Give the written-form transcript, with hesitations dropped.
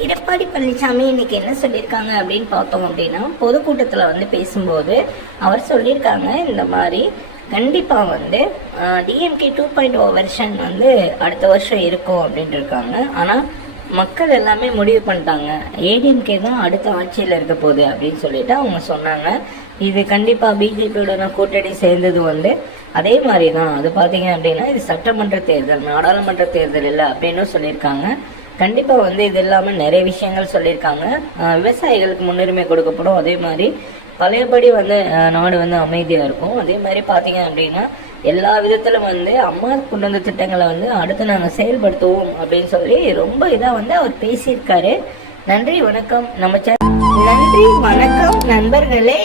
எடப்பாடி பழனிசாமி இன்னைக்கு என்ன சொல்லியிருக்காங்க அப்படின்னு பார்த்தோம் அப்படின்னா, பொதுக்கூட்டத்தில் வந்து பேசும்போது அவர் சொல்லியிருக்காங்க, இந்த மாதிரி கண்டிப்பாக வந்து டிஎம்கே 2.0 வெர்ஷன் வந்து அடுத்த வருஷம் இருக்கும் அப்படின்ட்டு இருக்காங்க. ஆனால் மக்கள் எல்லாமே முடிவு பண்ணிட்டாங்க, ஏடிஎம்கே தான் அடுத்த ஆட்சியில் இருக்க போகுது அப்படின்னு சொல்லிட்டு அவங்க சொன்னாங்க. இது கண்டிப்பாக பிஜேபியோட கூட்டணி சேர்ந்தது வந்து அதே மாதிரி தான். அது பார்த்தீங்க அப்படின்னா இது சட்டமன்ற தேர்தல், நாடாளுமன்ற தேர்தல் இல்லை அப்படின்னு சொல்லியிருக்காங்க. கண்டிப்பாக வந்து இது இல்லாமல் நிறைய விஷயங்கள் சொல்லியிருக்காங்க. விவசாயிகளுக்கு முன்னுரிமை கொடுக்கப்படும், அதே மாதிரி பழையபடி வந்து நாடு வந்து அமைதியாக இருக்கும். அதே மாதிரி பார்த்தீங்க அப்படின்னா எல்லா விதத்திலும் வந்து அம்மா கொண்டு வந்த திட்டங்களை வந்து அடுத்து நாங்கள் செயல்படுத்துவோம் அப்படின்னு சொல்லி ரொம்ப இதாக வந்து அவர் பேசியிருக்காரு. நன்றி வணக்கம். நம்ம நன்றி வணக்கம் நண்பர்களே.